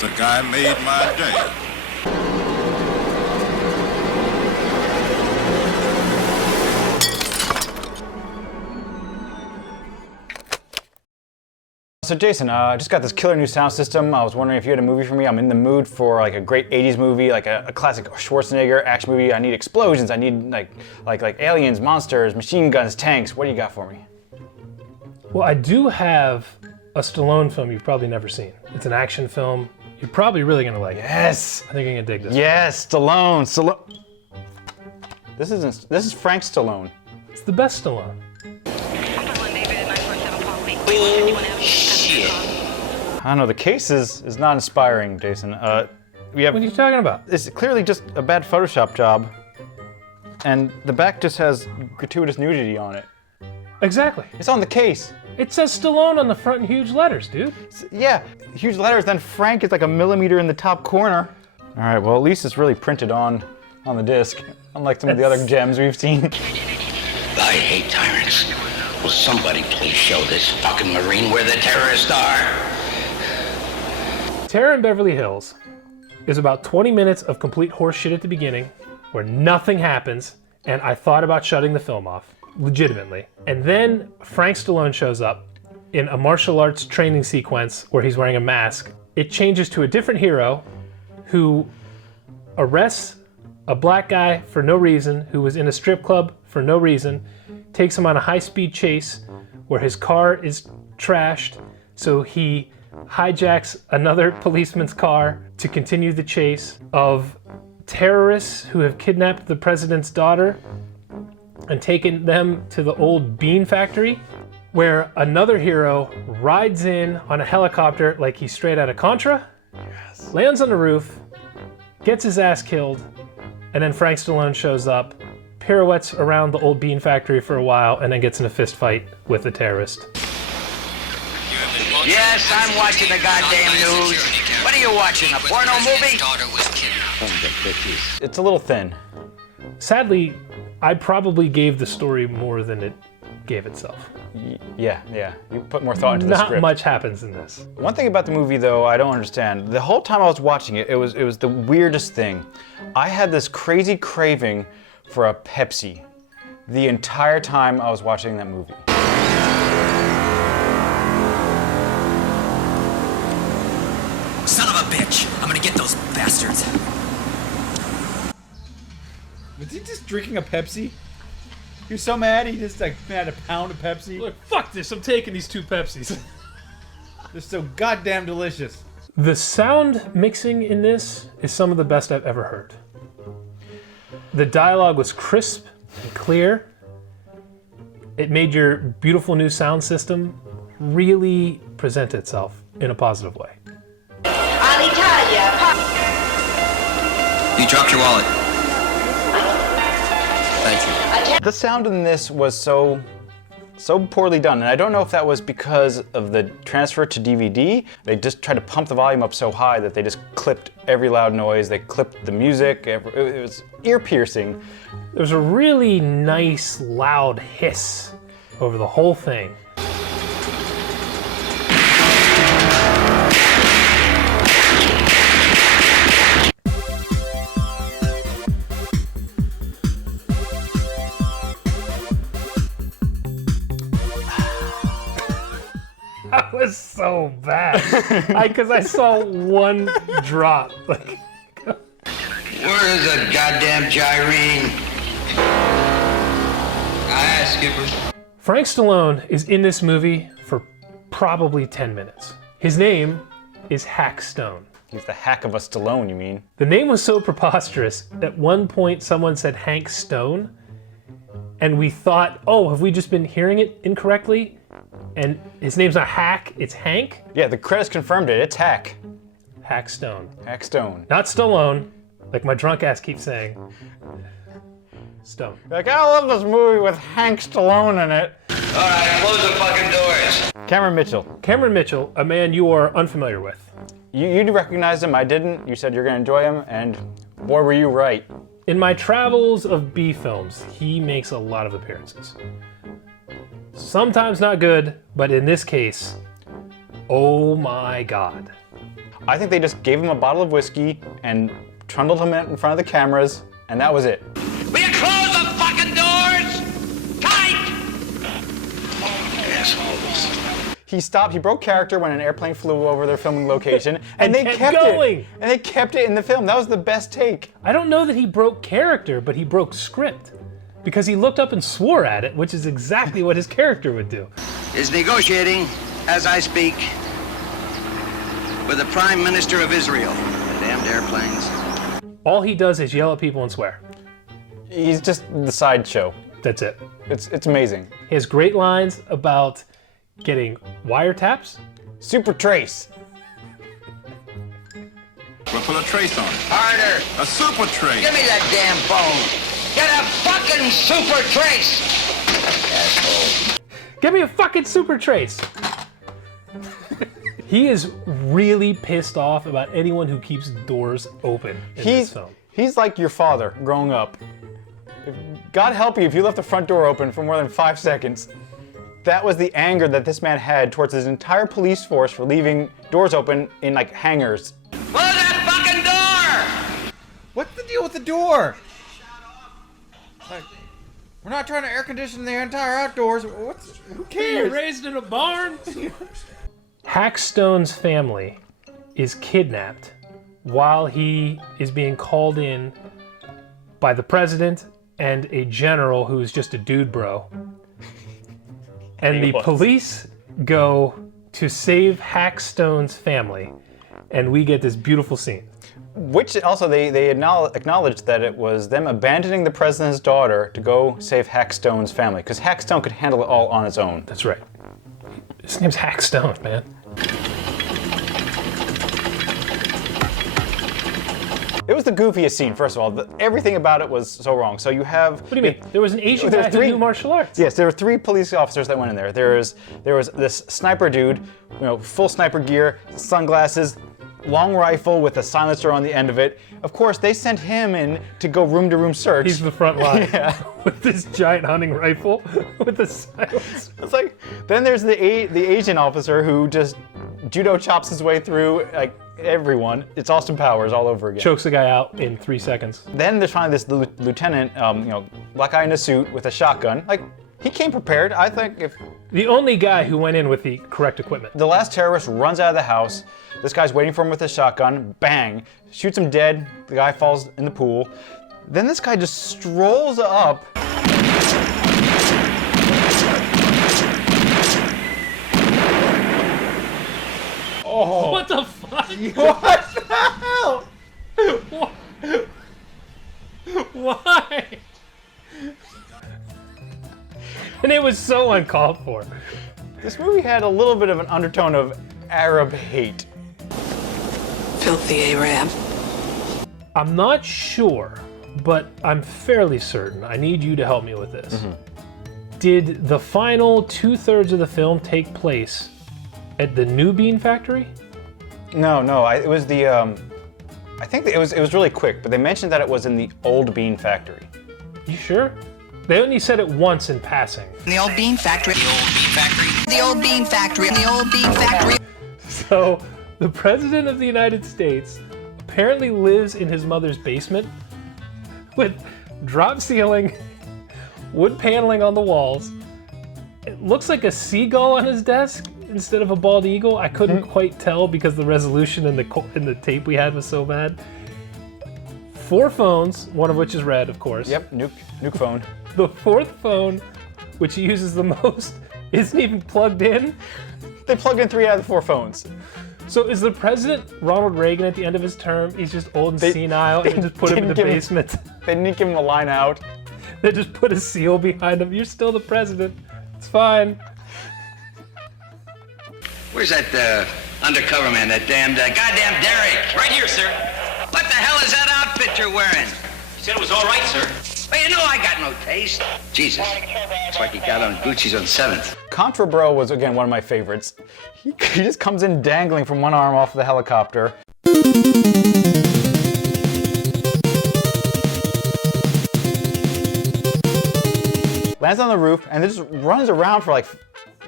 The guy made my day. So Jason, I just got this killer new sound system. I was wondering if you had a movie for me. I'm in the mood for like a great 80s movie, like a classic Schwarzenegger action movie. I need explosions. I need like aliens, monsters, machine guns, tanks. What do you got for me? Well, I do have a Stallone film you've probably never seen. It's an action film. You're probably really gonna like it. Yes. I think you're gonna dig this. Yes, Stallone. This is Frank Stallone. It's the best Stallone. Shit. I don't know. The case is not inspiring, Jason. We have. What are you talking about? It's clearly just a bad Photoshop job, and the back just has gratuitous nudity on it. Exactly. It's on the case. It says Stallone on the front in huge letters, dude. Yeah, huge letters. Then Frank is like a millimeter in the top corner. All right. Well, at least it's really printed on the disc, unlike some of the other gems we've seen. I hate tyrants. Will somebody please show this fucking Marine where the terrorists are? Terror in Beverly Hills is about 20 minutes of complete horseshit at the beginning, where nothing happens, and I thought about shutting the film off, legitimately. And then Frank Stallone shows up in a martial arts training sequence where he's wearing a mask. It changes to a different hero who arrests a black guy for no reason, who was in a strip club for no reason, takes him on a high-speed chase where his car is trashed, so he hijacks another policeman's car to continue the chase of terrorists who have kidnapped the president's daughter and taken them to the old bean factory, where another hero rides in on a helicopter like he's straight out of Contra, lands on the roof, gets his ass killed, and then Frank Stallone shows up, pirouettes around the old bean factory for a while, and then gets in a fist fight with a terrorist. Yes, I'm watching the goddamn news. What are you watching, a porno movie? It's a little thin. Sadly, I probably gave the story more than it gave itself. Yeah. You put more thought into the script. Not much happens in this. One thing about the movie, though, I don't understand. The whole time I was watching it, it was the weirdest thing. I had this crazy craving for a Pepsi the entire time I was watching that movie. Son of a bitch! I'm gonna get those bastards. Was he just drinking a Pepsi? He was so mad he just like had a pound of Pepsi. Look, fuck this, I'm taking these 2 Pepsis. They're so goddamn delicious. The sound mixing in this is some of the best I've ever heard. The dialogue was crisp and clear. It made your beautiful new sound system really present itself in a positive way. You dropped your wallet. Thank you. The sound in this was so poorly done, and I don't know if that was because of the transfer to DVD. They just tried to pump the volume up so high that they just clipped every loud noise. They clipped the music. It was ear-piercing. There's a really nice, loud hiss over the whole thing. That was so bad. Because I saw one drop. Like, Where is the goddamn gyrene? Aye, Skipper. Frank Stallone is in this movie for probably 10 minutes. His name is Hack Stone. He's the hack of a Stallone, you mean? The name was so preposterous, at one point someone said Hank Stone, and we thought, oh, have we just been hearing it incorrectly? And his name's not Hack, it's Hank? Yeah, the credits confirmed it. It's Hack. Hack Stone. Hack Stone. Not Stallone, like my drunk ass keeps saying. Stone. Like, I love this movie with Hank Stallone in it. All right, close the fucking doors. Cameron Mitchell. Cameron Mitchell, a man you are unfamiliar with. You recognized him, I didn't. You said you're gonna enjoy him, and boy, were you right. In my travels of B films, he makes a lot of appearances. Sometimes not good, but in this case, oh my God. I think they just gave him a bottle of whiskey and trundled him in front of the cameras, and that was it. Will you close the fucking doors? Tight! Assholes. He stopped, he broke character when an airplane flew over their filming location, and they kept kept going. it. And they kept it in the film. That was the best take. I don't know that he broke character, but he broke script. Because he looked up and swore at it, which is exactly what his character would do. Is negotiating, as I speak, with the Prime Minister of Israel. The damned airplanes. All he does is yell at people and swear. He's just the sideshow. That's it. It's amazing. He has great lines about getting wiretaps. Super Trace. We'll put a trace on it. Harder! A super trace. Give me that damn phone! Get a fucking super trace! Asshole. Give me a fucking super trace. He is really pissed off about anyone who keeps doors open in this film. He's like your father growing up. God help you if you left the front door open for more than 5 seconds. That was the anger that this man had towards his entire police force for leaving doors open in like hangars. Close that fucking door! What's the deal with the door? Like, we're not trying to air condition the entire outdoors. Who cares? Raised in a barn. Hackstone's family is kidnapped while he is being called in by the president and a general who's just a dude bro. And the police go to save Hackstone's family, and we get this beautiful scene. Which also they acknowledged that it was them abandoning the president's daughter to go save Hackstone's family, because Hackstone could handle it all on its own. That's right. His name's Hackstone, man. It was the goofiest scene, first of all. Everything about it was so wrong. So you have... What do you mean? There was an Asian There guy were who knew martial arts. Yes, there were 3 police officers that went in there. There was this sniper dude, full sniper gear, sunglasses, long rifle with a silencer on the end of it. Of course, they sent him in to go room-to-room search. He's the front line Yeah. with this giant hunting rifle with the silencer. It's like, then there's the Asian officer who just judo chops his way through like everyone. It's Austin Powers all over again. Chokes the guy out in 3 seconds. Then there's finally this lieutenant, black guy in a suit with a shotgun. Like, he came prepared. I think if The only guy who went in with the correct equipment. the last terrorist runs out of the house, this guy's waiting for him with a shotgun, bang, shoots him dead, the guy falls in the pool. Then this guy just strolls up. Oh. What the fuck? What the hell? Why? And it was so uncalled for. This movie had a little bit of an undertone of Arab hate. Filthy Arab. I'm not sure, but I'm fairly certain. I need you to help me with this. Did the final 2/3 of the film take place at the new bean factory? No, it was the, I think it was really quick, but they mentioned that it was in the old bean factory. You sure? They only said it once in passing. The old bean factory. The old bean factory. The old bean factory. The old bean factory. So, the President of the United States apparently lives in his mother's basement with drop ceiling, wood paneling on the walls. It looks like a seagull on his desk instead of a bald eagle. I couldn't quite tell because the resolution in the tape we had was so bad. 4 phones, one of which is red, of course. Yep, nuke phone. The 4th phone, which he uses the most, isn't even plugged in. They plugged in 3 out of the 4 phones. So is the president Ronald Reagan at the end of his term? He's just old and senile and just put him in the didn't give basement. They didn't give him a line out. They just put a seal behind him. You're still the president. It's fine. Where's that undercover man, that damned goddamn Derek? Right here, sir. What the hell is that outfit you're wearing? You said it was all right, sir. Well, you know I got no taste. Jesus. Looks like he got on Gucci's on 7th. Contra Bro was, again, one of my favorites. He just comes in dangling from one arm off the helicopter. Lands on the roof and then just runs around for like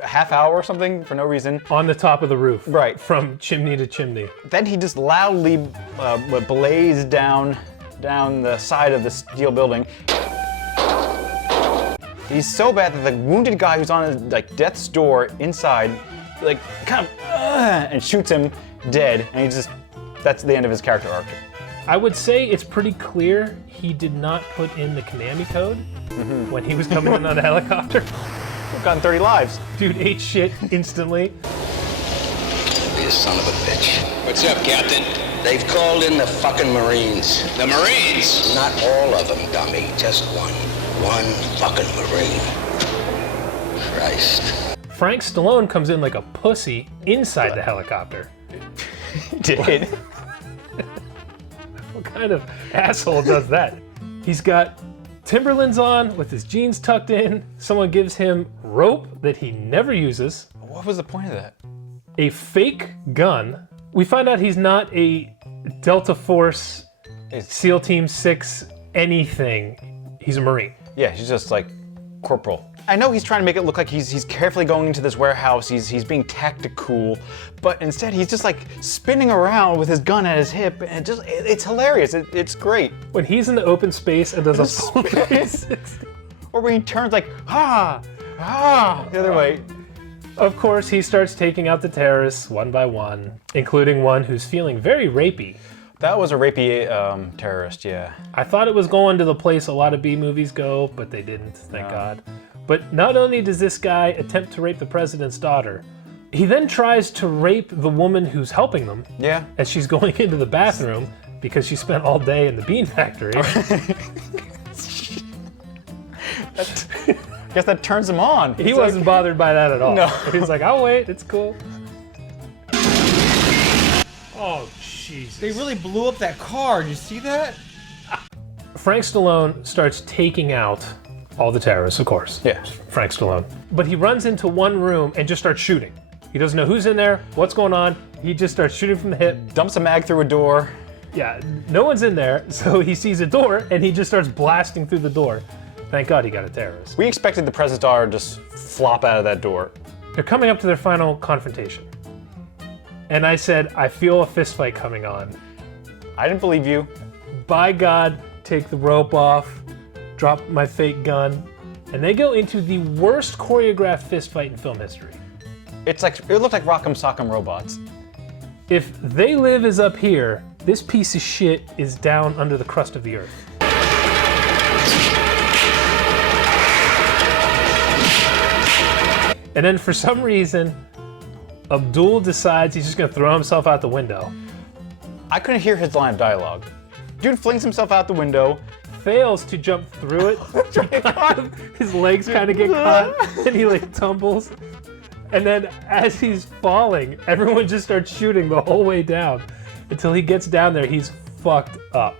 a half hour or something for no reason. On the top of the roof. Right. From chimney to chimney. Then he just loudly blazed down the side of the steel building. He's so bad that the wounded guy who's on his death's door inside, kind of, and shoots him dead, and that's the end of his character arc. I would say it's pretty clear he did not put in the Konami code when he was coming in on a helicopter. We've gotten 30 lives. Dude ate shit instantly. You son of a bitch. What's up, Captain? They've called in the fucking Marines. The Marines? Not all of them, dummy. Just one. One fucking Marine. Christ. Frank Stallone comes in like a pussy inside the helicopter. He did. What kind of asshole does that? He's got Timberlands on with his jeans tucked in. Someone gives him rope that he never uses. What was the point of that? A fake gun. We find out he's not a Delta Force, SEAL Team 6, anything. He's a Marine. Yeah, he's just like corporal. I know he's trying to make it look like he's carefully going into this warehouse, he's being tactical, but instead he's just like spinning around with his gun at his hip, and it's hilarious, it's great. When he's in the open space and does a full 360. Or when he turns like, the other way. Of course, he starts taking out the terrorists one by one, including one who's feeling very rapey. That was a rapey terrorist, yeah. I thought it was going to the place a lot of B movies go, but they didn't, thank God. But not only does this guy attempt to rape the president's daughter, he then tries to rape the woman who's helping them. Yeah. As she's going into the bathroom because she spent all day in the bean factory. Guess that turns him on. He wasn't bothered by that at all. No. He's like, I'll wait, it's cool. Oh, Jesus. They really blew up that car. Did you see that? Frank Stallone starts taking out all the terrorists, of course. Yeah. Frank Stallone. But he runs into one room and just starts shooting. He doesn't know who's in there, what's going on. He just starts shooting from the hip. Dumps a mag through a door. Yeah, no one's in there, so he sees a door and he just starts blasting through the door. Thank God he got a terrorist. We expected the president's daughter to just flop out of that door. They're coming up to their final confrontation. And I said, I feel a fist fight coming on. I didn't believe you. By God, take the rope off, drop my fake gun, and they go into the worst choreographed fist fight in film history. It looked like Rock'em Sock'em Robots. If They Live is up here, this piece of shit is down under the crust of the earth. And then for some reason, Abdul decides he's just gonna throw himself out the window. I couldn't hear his line of dialogue. Dude flings himself out the window. Fails to jump through it. His legs kind of get caught, and he like tumbles. And then as he's falling, everyone just starts shooting the whole way down. Until he gets down there, he's fucked up.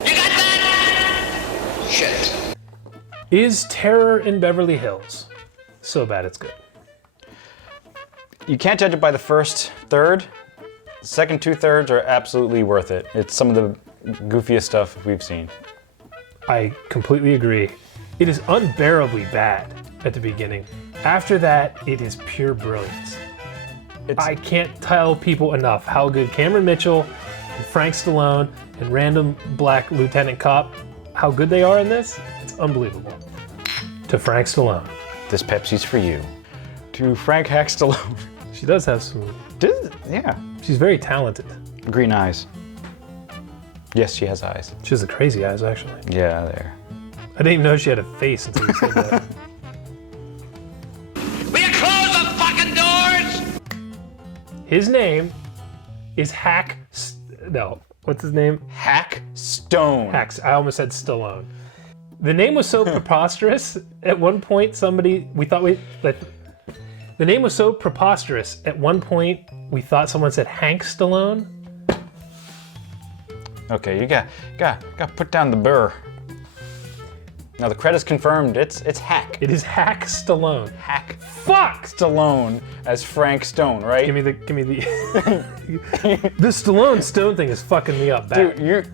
You got that? Shit. Is Terror in Beverly Hills so bad it's good? You can't judge it by the first third. The second 2/3 are absolutely worth it. It's some of the goofiest stuff we've seen. I completely agree. It is unbearably bad at the beginning. After that, it is pure brilliance. I can't tell people enough how good Cameron Mitchell and Frank Stallone and random black lieutenant cop, how good they are in this. It's unbelievable. To Frank Stallone. This Pepsi's for you. To Frank Hack Stallone. She does have some, Yeah. she's very talented. Green eyes. Yes, she has eyes. She has the crazy eyes, actually. Yeah, there. I didn't even know she had a face until you said that. Will you close the fucking doors? His name is what's his name? Hack Stone. Hacks. I almost said Stallone. The name was so preposterous. At one point, the name was so preposterous. At one point, we thought someone said Hank Stallone. Okay, you got put down the burr. Now the credit's confirmed. It's Hack. It is Hack Stallone. Hack. Fuck Stallone as Frank Stone, right? Give me the. The Stallone Stone thing is fucking me up bad. Dude,